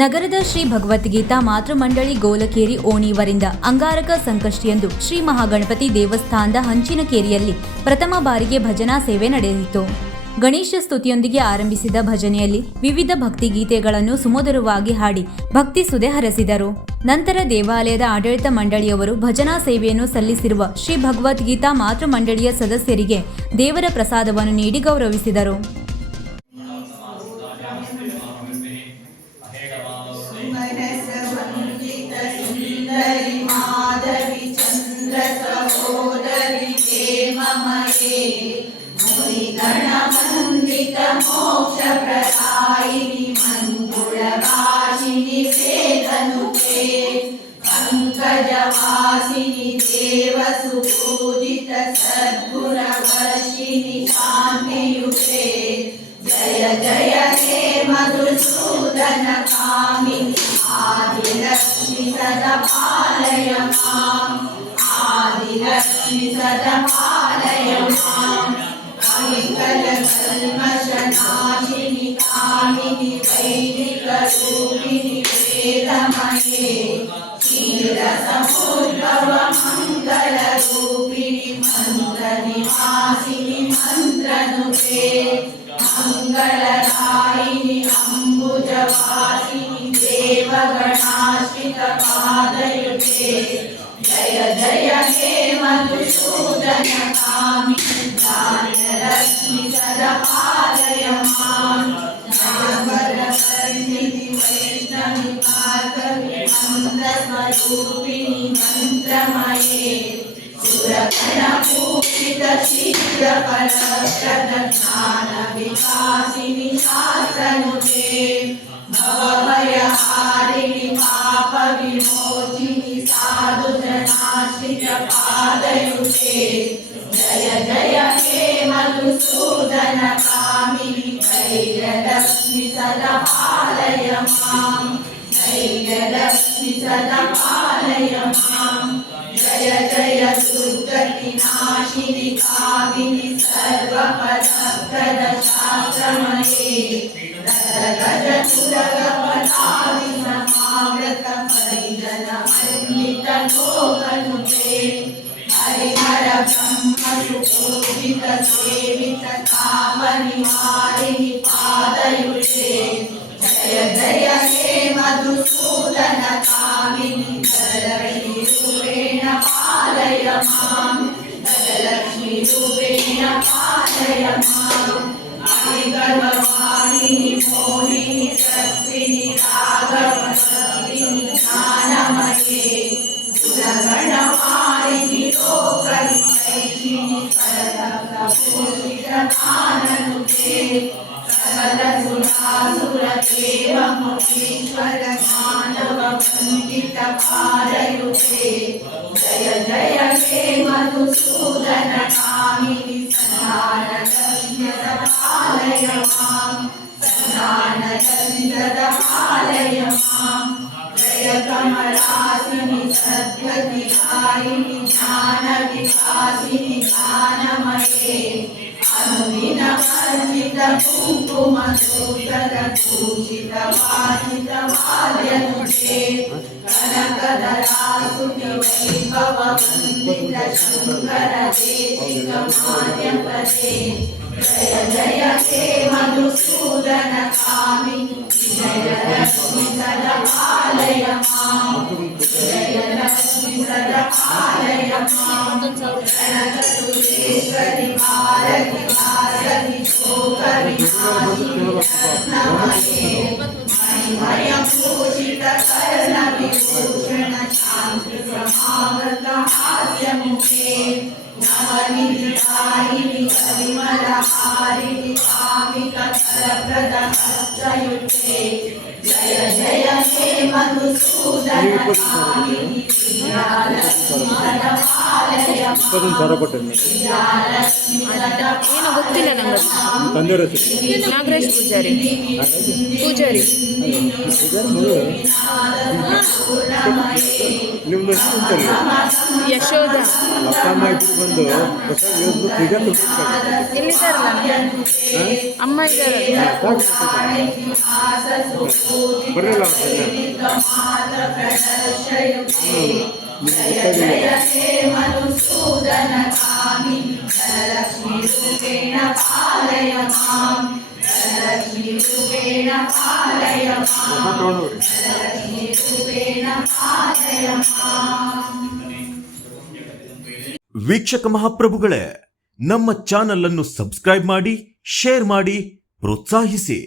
ನಗರದ ಶ್ರೀ ಭಗವದ್ಗೀತಾ ಮಾತೃಮಂಡಳಿ ಗೋಲಕೇರಿ ಓಣಿಯವರಿಂದ ಅಂಗಾರಕ ಸಂಕಷ್ಟಿಯಂದು ಶ್ರೀ ಮಹಾಗಣಪತಿ ದೇವಸ್ಥಾನದ ಹಂಚಿನಕೇರಿಯಲ್ಲಿ ಪ್ರಥಮ ಬಾರಿಗೆ ಭಜನಾ ಸೇವೆ ನಡೆಯಿತು. ಗಣೇಶ ಸ್ತುತಿಯೊಂದಿಗೆ ಆರಂಭಿಸಿದ ಭಜನೆಯಲ್ಲಿ ವಿವಿಧ ಭಕ್ತಿ ಗೀತೆಗಳನ್ನು ಸುಮಧುರವಾಗಿ ಹಾಡಿ ಭಕ್ತಿ ಸುದೆ ಹರಸಿದರು. ನಂತರ ದೇವಾಲಯದ ಆಡಳಿತ ಮಂಡಳಿಯವರು ಭಜನಾ ಸೇವೆಯನ್ನು ಸಲ್ಲಿಸಿರುವ ಶ್ರೀ ಭಗವದ್ಗೀತಾ ಮಾತೃಮಂಡಳಿಯ ಸದಸ್ಯರಿಗೆ ದೇವರ ಪ್ರಸಾದವನ್ನು ನೀಡಿ ಗೌರವಿಸಿದರು. मोक्ष प्रदायिनी मंगुलवासिनी वेदनुते पंकजवासिनी देवसुपूजित सद्गुणवर्षिणी शान्तियुते जय जय हे मधुसूदन कामिनी आदिलक्ष्मी सदा पालय माम् आदिलक्ष्मी सदा पालय माम् कल्मषनाशिनी कामिनी वैदिकरूपिणी वेदमये क्षीरसमुद्भव मङ्गलरूपिणी मन्त्रनिवासिनी मन्त्रनुते मङ्गलदायिनी अम्बुजवासिनी देवगणाश्रितपादयुते जय जय हे मधुसूदन कामिनी लक्ष्मी सदा पालय माम् नागरवर्णिनि वैष्णवी भार्गवी मन्त्रस्वरूपिणी मन्त्रमये सुरगणपूजित शीघ्रफलप्रद ज्ञानविकासिनि शास्त्रनुते भवभयहारिणि पापविमोचिनि साधुजनाश्रितपादयुते जय जय हे मधुसूदन कामिनी धैर्यलक्ष्मी सदा पालय माम् धैर्यलक्ष्मी सदा पालय माम् जय जय दुर्गतिनाशिनि कामिनि सर्वपदप्रद शास्त्रमये गजगजपुरगपदादि समावृत परिजनमण्डित लोकनुते हरिहर ब्रह्म सुपूजित सेवित तापनिवारिणि पादयुते जय जय हे मधुसूदन कामिनि गजलक्ष्मी रूपेण पालय माम् गजलक्ष्मी रूपेण पालय माम् आदिगर्भवाहिनि मोहिनि सत्त्विनि राघवसत्त्विनि ज्ञानमये गुणगणवारिणि लोकहितैषिणि सर्वभूषितदाननुते सकलसुरासुरदेवमुनीश्वर मानववन्दितपादयुते जय जय हे मधुसूदन कामिनि सन्धानलक्ष्मी सदा पालय माम् सन्धानलक्ष्मी सदा पालय माम् जय कमलासिनि सद्गतिहारिणि ज्ञानविकासिनि ज्ञानमये अनुदिनमर्जित कुङ्कुमसूत्रभूषित वासितवाद्यनुते कनकधरासुति वैभववन्दित शङ्करदेशिकमान्यपदे जय जय हे मधुसूदन कामिनि जयलक्ष्मी सदा पालय माम् जयलक्ष्मी सदा पालय माम् कनकसुरेश्वरि भारति भारति शोकविनाशिनि रत्नमये मणिमयपूजित कर्णविभूषण शान्ति समावृत हास्यमुखे नवनिधिदायिनि परिमलहारिणि कामिकफलप्रद हस्तयुते जय जय हे ಮಧುಸೂದನ ಕಾಮಿನಿ ಪಾಲಯ 21,000 ಕೊಟ್ಟೆ ಏನು ಗೊತ್ತಿಲ್ಲ ನಂಗೆ. ತಂದೆಯವ್ರ ಹೆಸರು ನಾಗರಾಜ್ ಪೂಜಾರಿ. ಪೂಜಾರಿ ನಿಮ್ದು ಎಷ್ಟು ಉಂಟಲ್ಲ ಯಶೋಧ ಅಪ್ಪ ಅಮ್ಮ ಇಬ್ಬರು ಬಂದು ಹೊಸ ಇವತ್ತು ಪೂಜೆ ತುಂಬಿಸ್ತಾರೆ ಇಲ್ಲಿದ್ದಾರಲ್ಲ ಅಮ್ಮ ಇದ್ದಾರೆ. ಬರಲಿಲ್ಲ ಮಧುಸೂದನ ಕಾಮಿನಿ ಧನಲಕ್ಷ್ಮಿ ರೂಪೇಣ ಪಾಲಯ ಮಾಂ ಧನಲಕ್ಷ್ಮಿ ರೂಪೇಣ ಪಾಲಯ ಮಾಂ ತಗೊಂಡವ್ರಿ ಧನಲಕ್ಷ್ಮಿ ರೂಪೇಣ ಪಾಲಯ ಮಾಂ. ವೀಕ್ಷಕ ಮಹಾಪ್ರಭುಗಳೇ, ನಮ್ಮ ಚಾನಲ್ ಅನ್ನು ಸಬ್ಸ್ಕ್ರೈಬ್ ಮಾಡಿ, ಶೇರ್ ಮಾಡಿ, ಪ್ರೋತ್ಸಾಹಿಸಿ.